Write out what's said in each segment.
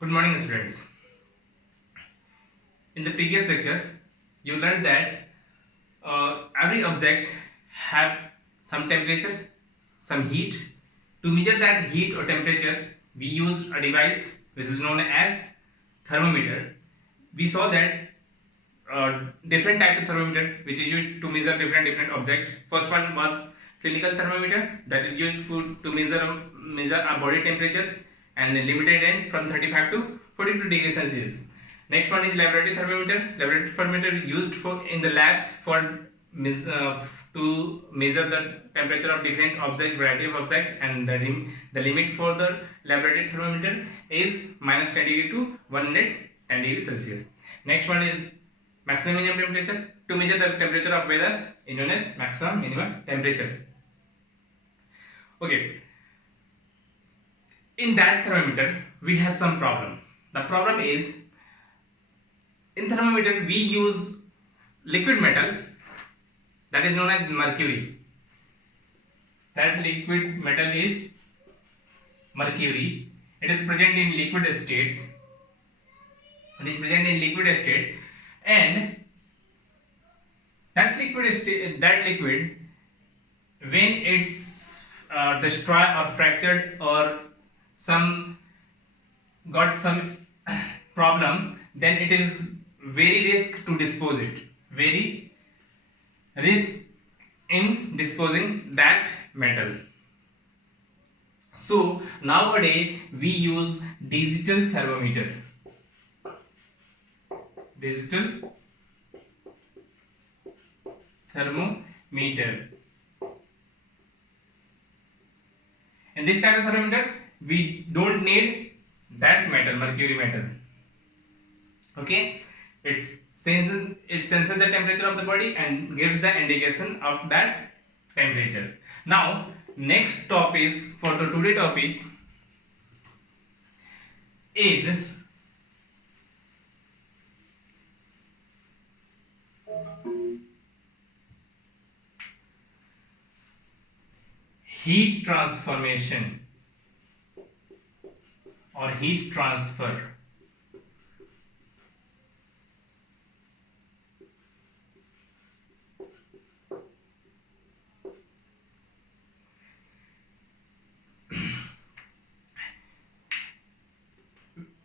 Good morning, students. In the previous lecture, you learned that every object have some temperature, some heat. To measure that heat or temperature, we use a device which is known as thermometer. We saw that different type of thermometer which is used to measure different objects. First one was clinical thermometer that is used to measure a body temperature and limited range from 35 to 42 degrees Celsius. Next one is laboratory thermometer. Laboratory thermometer used for in the labs for to measure the temperature of different object, variety of object, and the limit for the laboratory thermometer is minus 10 degree to 110 degree Celsius. Next one is maximum minimum temperature. To measure the temperature of weather in unit maximum minimum temperature. Okay, in that thermometer we have some problem. The problem is in thermometer we use liquid metal that is known as mercury. That liquid metal is mercury. It is present in liquid states. It is present in liquid state, and that liquid when it's destroyed or fractured or some got some problem, then it is very risk to dispose it, very risk in disposing that metal. So nowadays we use digital thermometer. Digital thermometer. In this type of thermometer we don't need that metal, mercury metal. Okay, it senses the temperature of the body and gives the indication of that temperature. Now next topic is for the today topic is heat transformation or heat transfer.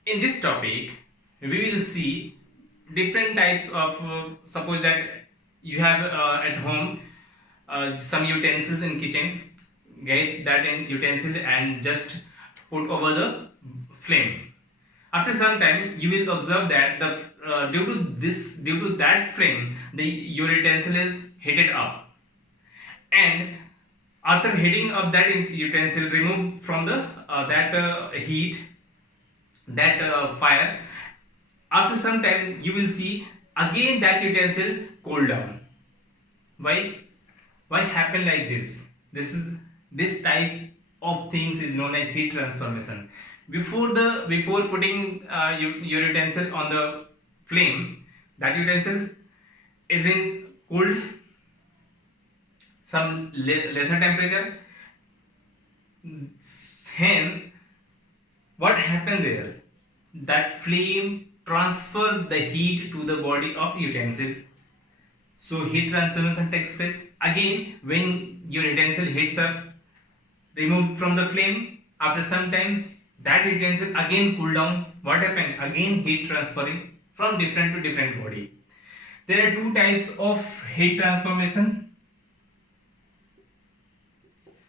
In this topic we will see different types of suppose that you have at home some utensils in kitchen. Get that in utensil and just put over the flame. After some time you will observe that the due to that flame the your utensil is heated up, and after heating up that utensil remove from the that heat, that fire, after some time you will see again that utensil cool down. Why happen like this? This type of things is known as heat transformation. Before putting your utensil on the flame, that utensil is in cooled some lesser temperature. Hence what happened there, that flame transfer the heat to the body of utensil. So heat transformation takes place again when your utensil heats up, removed from the flame. After some time that utensil again cool down. What happened? Again heat transferring from different to different body. There are two types of heat transformation.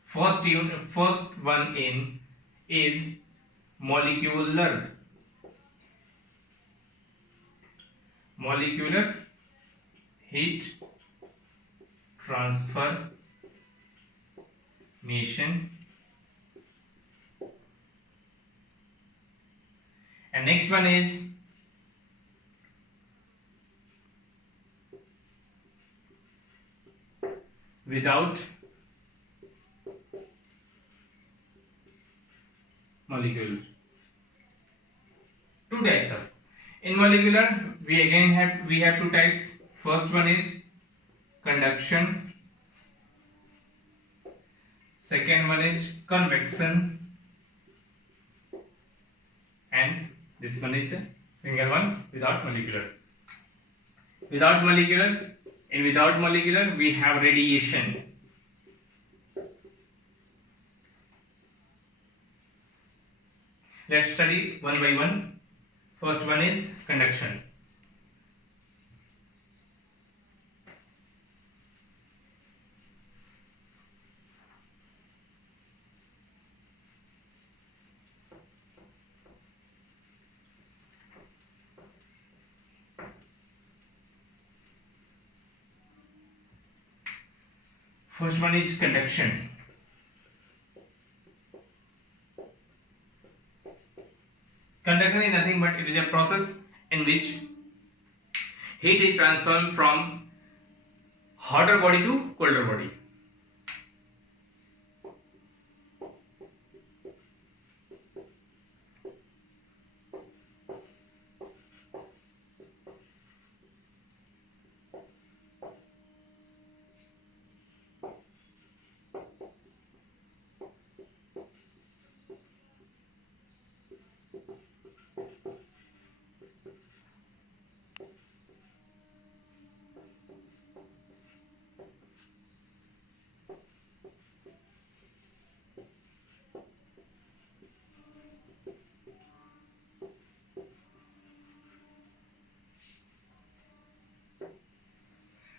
First one in is molecular heat transformation, and next one is without molecule. Two types of. In molecular we have two types. First one is conduction, second one is convection, and This one is the single one without molecular. Without molecular, and without molecular we have radiation. Let's study one by one. First one is conduction. First one is conduction. Conduction is nothing but it is a process in which heat is transformed from hotter body to colder body.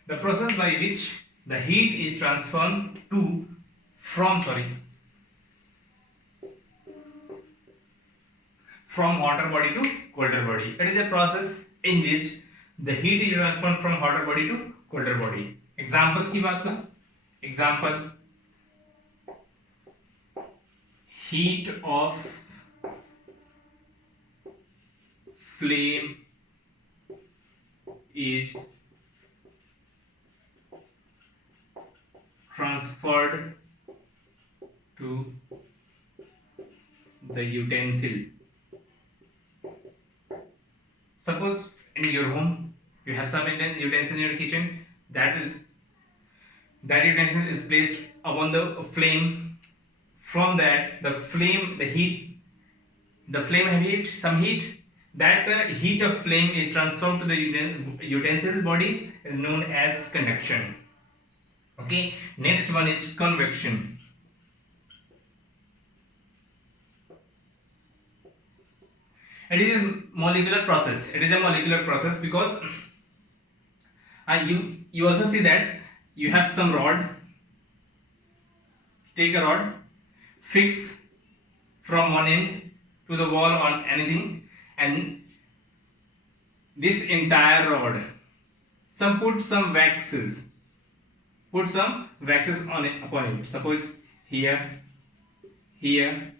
The process by which the heat is transferred from hotter body to colder body. It is a process in which the heat is transferred from hotter body to colder body. Example की बात करें. Example, heat of flame is transferred to the utensil. Suppose in your home you have some utensil in your kitchen. That utensil is placed upon the flame. From that, the flame have some heat. That heat of flame is transformed to the utensil body is known as conduction. Okay, next one is convection. It is a molecular process. It is a molecular process because you also see that you have some rod. Take a rod, fix from one end to the wall on anything, and this entire rod, put some waxes. Put some waxes on it, upon it. Suppose here, here,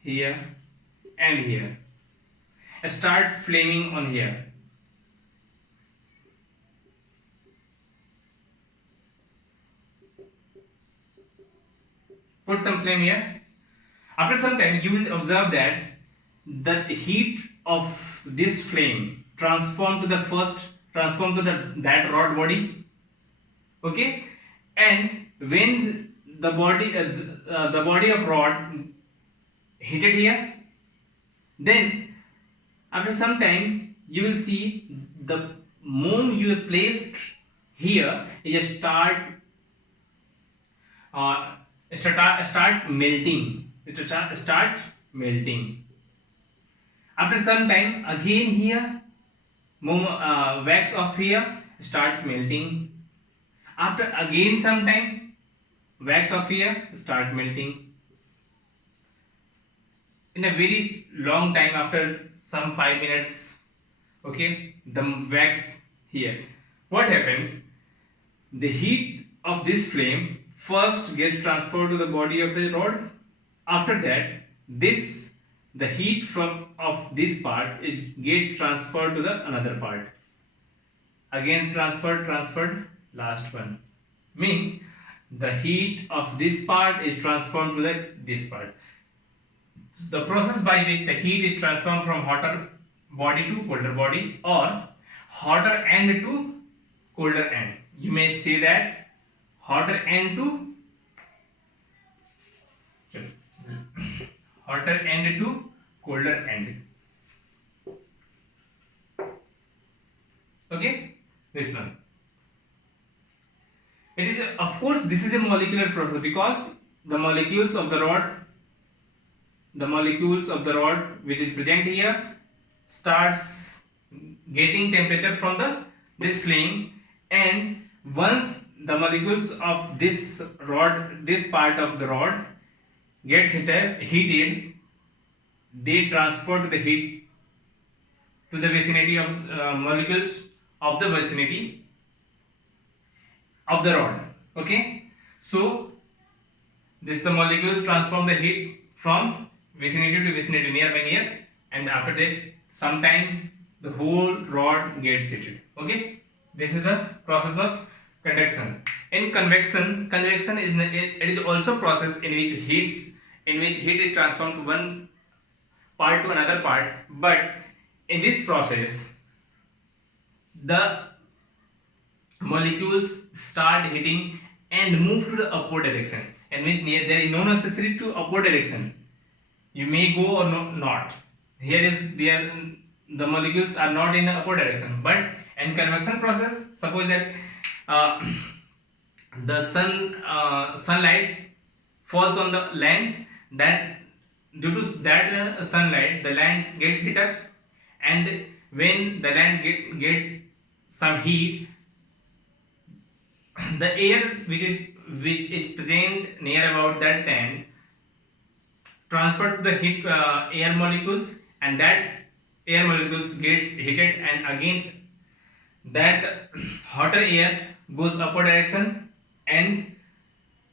here, and here. Start flaming on here. Put some flame here. After some time, you will observe that the heat of this flame transform to that rod body. Okay, and when the body of rod heated here, then after some time you will see the moon you have placed here is start melting. Start melting. After some time again here wax of here starts melting. After again some time wax of here start melting. In a very long time, after some 5 minutes, okay, the wax here, what happens, the heat of this flame first gets transferred to the body of the rod. After that, the heat of this part gets transferred to the another part. Again transferred, last one means the heat of this part is transformed to this part. The process by which the heat is transformed from hotter body to colder body, or hotter end to colder end. You may say that hotter end to colder end. Okay, this one. It is of course this is a molecular process because the molecules of the rod which is present here starts getting temperature from the this flame, and once the molecules of this part of the rod gets heated, they transport the heat to the vicinity of molecules of the vicinity of the rod. Okay, so this the molecules transform the heat from vicinity to vicinity, near by near, and after that some time the whole rod gets heated. Okay, this is the process of convection. In convection is it is also process in which heat is transformed to one part to another part, but in this process the molecules start heating and move to the upward direction, in which there is no necessity to upward direction. You may go or not. Here is there the molecules are not in the upward direction, but in convection process, suppose that uh, the sunlight falls on the land, that due to that sunlight the land gets heated, and when the land gets some heat, the air which is present near about that time transfer the heat air molecules, and that air molecules gets heated, and again that hotter air goes upward direction, and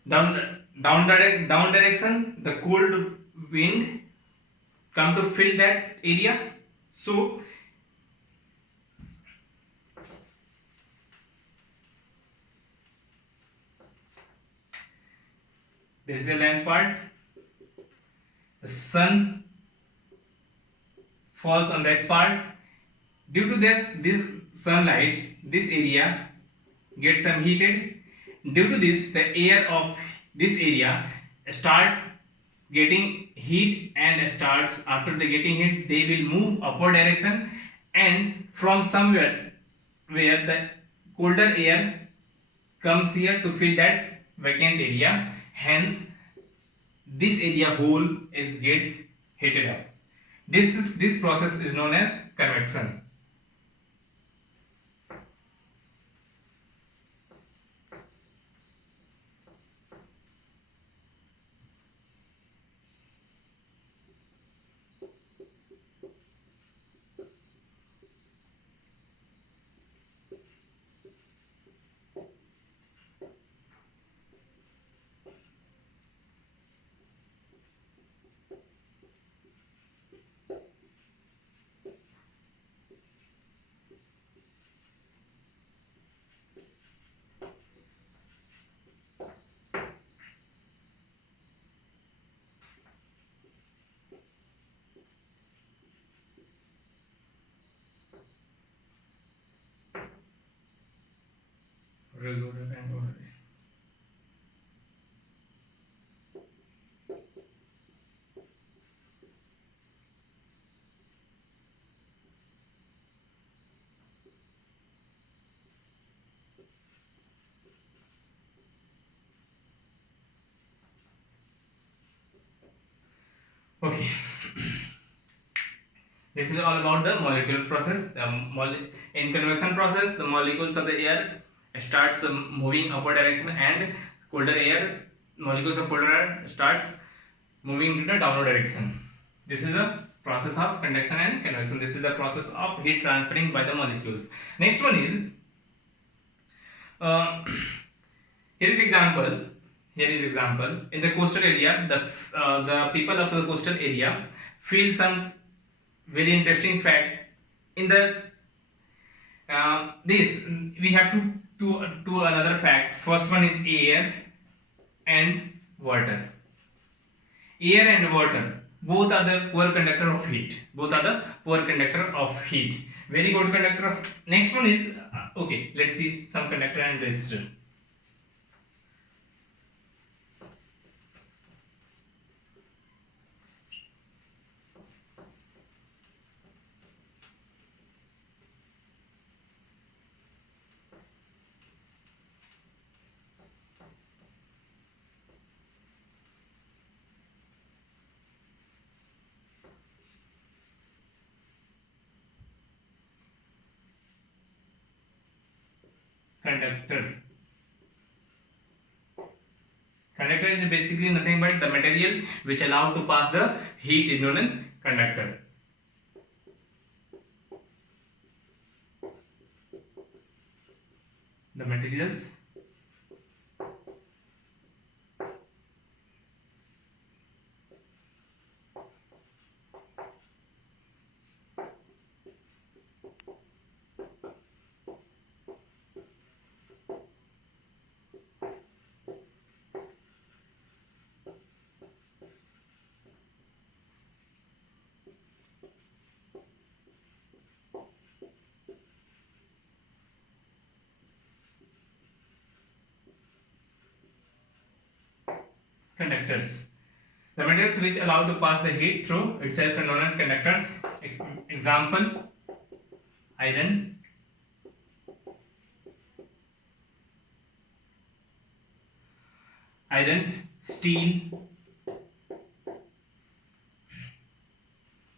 down direction the cold wind come to fill that area. So this is the land part. The sun falls on this part. Due to this sunlight, this area gets some heated. Due to this, the air of this area start getting heat, and starts after the getting heat they will move upward direction, and from somewhere where the colder air comes here to fill that vacant area, hence this area whole is gets heated up. This process is known as convection. Reloaded and loaded. Okay. This is all about the molecular process. In convection process, the molecules of the air starts moving upward direction, and colder air molecules of colder air starts moving into the downward direction. This is the process of conduction and convection. This is the process of heat transferring by the molecules. Next one is uh, here is example. Here is example. In the coastal area, the people of the coastal area feel some very interesting fact. In the this we have to another fact. First one is air and water. Air and water both are the poor conductor of heat. Both are the poor conductor of heat. Very good conductor of. Next one is okay. Let's see some conductor and resistor. conductor. Conductor is basically nothing but the material which allow to pass the heat is known as conductor. The materials conductors. The materials which allow to pass the heat through itself are known as conductors. Example: iron, steel,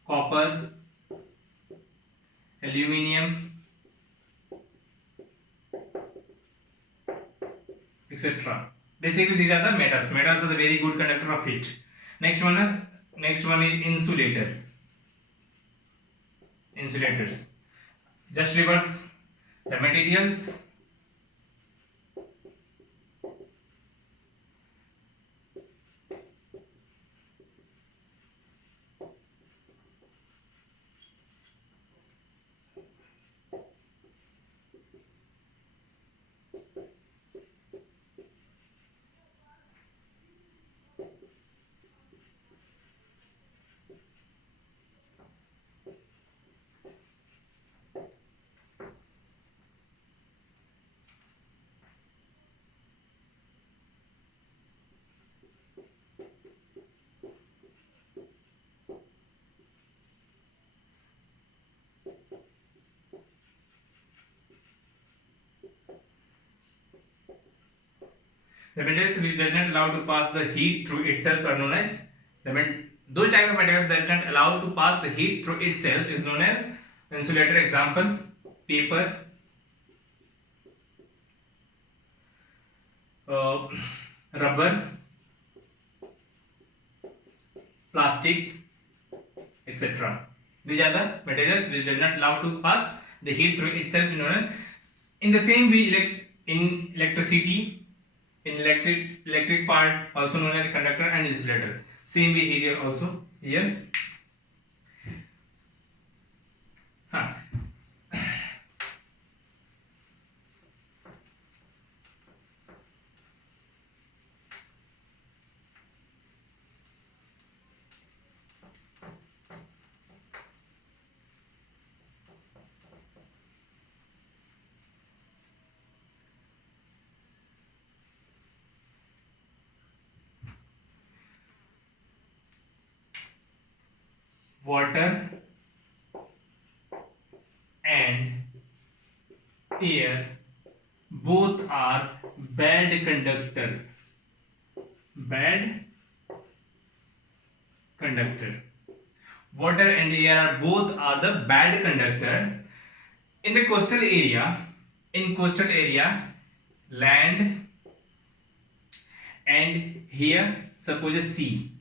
copper, aluminium, etc. Basically, these are the metals. Metals are the very good conductor of heat. Next one is insulator. Insulators. Just reverse the materials. The materials which does not allow to pass the heat through itself are known as those type of materials that not allow to pass the heat through itself is known as insulator. Example: paper, rubber, plastic, etc. These are the materials which do not allow to pass the heat through itself. In the same way, in electricity, in electric part also known as conductor and insulator. Same way here also here. Water and air both are bad conductor. Bad conductor. Water and air are both are the bad conductor. In the coastal area, land and here suppose a sea.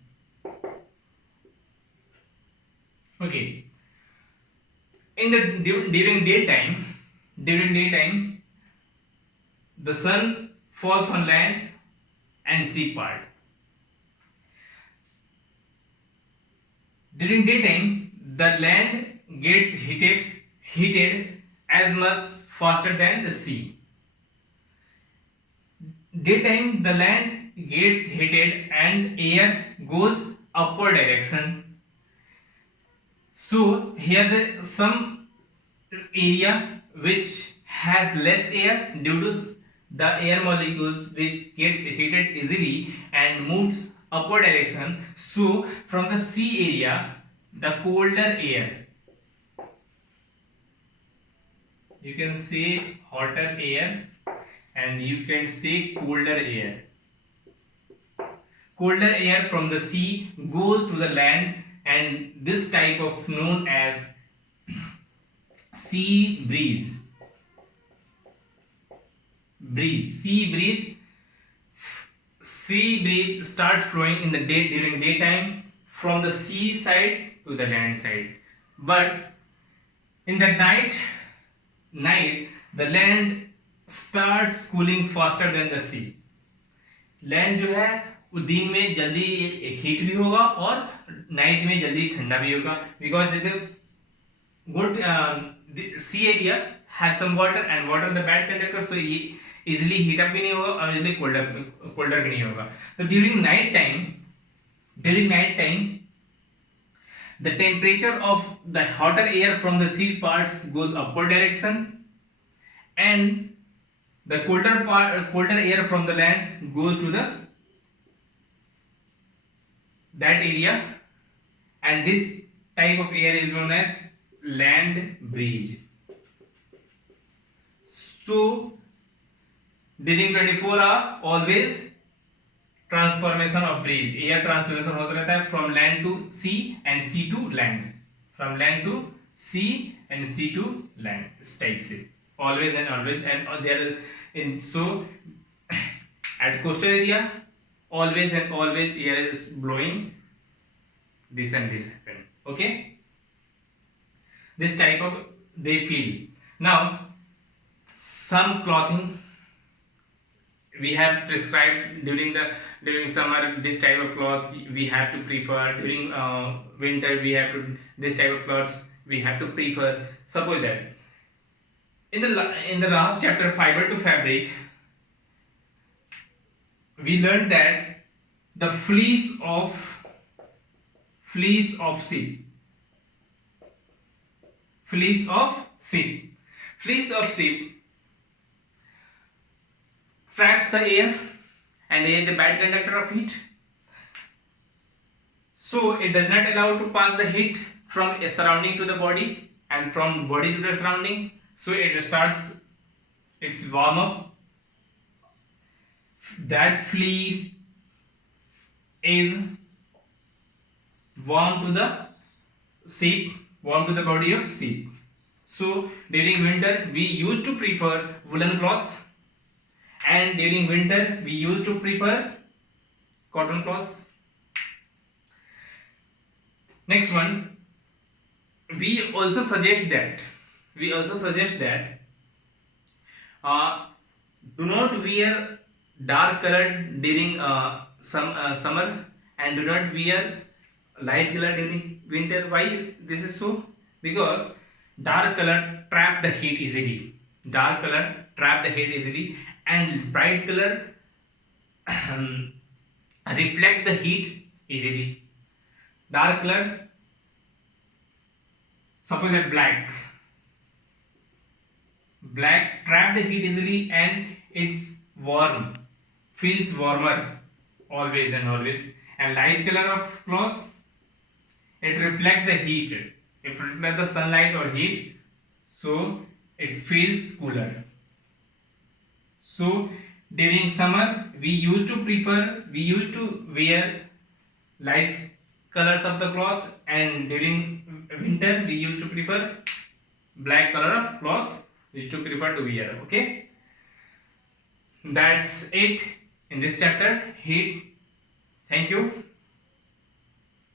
Okay. During daytime, the sun falls on land and sea part. During daytime, the land gets heated as much faster than the sea. Daytime, the land gets heated and air goes upward direction. So here some area which has less air due to the air molecules which gets heated easily and moves upward direction. So from the sea area, the colder air, you can say hotter air and you can say colder air. Colder air from the sea goes to the land, and this type of known as sea breeze. breeze. Sea breeze starts flowing in the day during daytime from the sea side to the land side. But in the night the land starts cooling faster than the sea. Land जो है वो दिन में जल्दी heat भी होगा और night में जल्दी ठंडा भी होगा, because good sea area have some water and water the bad conductor, so ये इजिली हीट अप भी नहीं होगा और इजिली कोल्डर भी नहीं होगा. तो during night time the temperature of the hotter air from the sea parts goes upward direction, and the colder air from the land goes to that area, and this type of air is known as land breeze. So during 24 hour always transformation of breeze, air transformation होता रहता है from land to sea and sea to land, from land to sea and sea to land, इस type से always and there in. So at coastal area always and always air is blowing this and this happen. Okay, this type of they feel. Now some clothing we have prescribed during summer, this type of clothes we have to prefer. During winter we have to this type of clothes we have to prefer. Suppose that in the last chapter, fiber to fabric, we learned that the fleece of sheep traps the air and is the bad conductor of heat, so it does not allow to pass the heat from a surrounding to the body and from body to the surrounding, so it starts its warm up. That fleece is warm to the body of sheep. So during winter we used to prefer woolen cloths, and during winter we used to prefer cotton cloths. Next one, we also suggest that do not wear dark colored during summer, and do not wear light color during winter. Why this is so? Because dark color trap the heat easily, and bright color reflect the heat easily. Dark color, suppose that black trap the heat easily and it's feels warmer always, and light color of cloth, it reflect the heat, it reflect the sunlight or heat, so it feels cooler. So during summer we used to wear light colors of the clothes, and during winter we used to prefer black color of clothes, we used to prefer to wear. Okay, that's it in this chapter, heat. Thank you.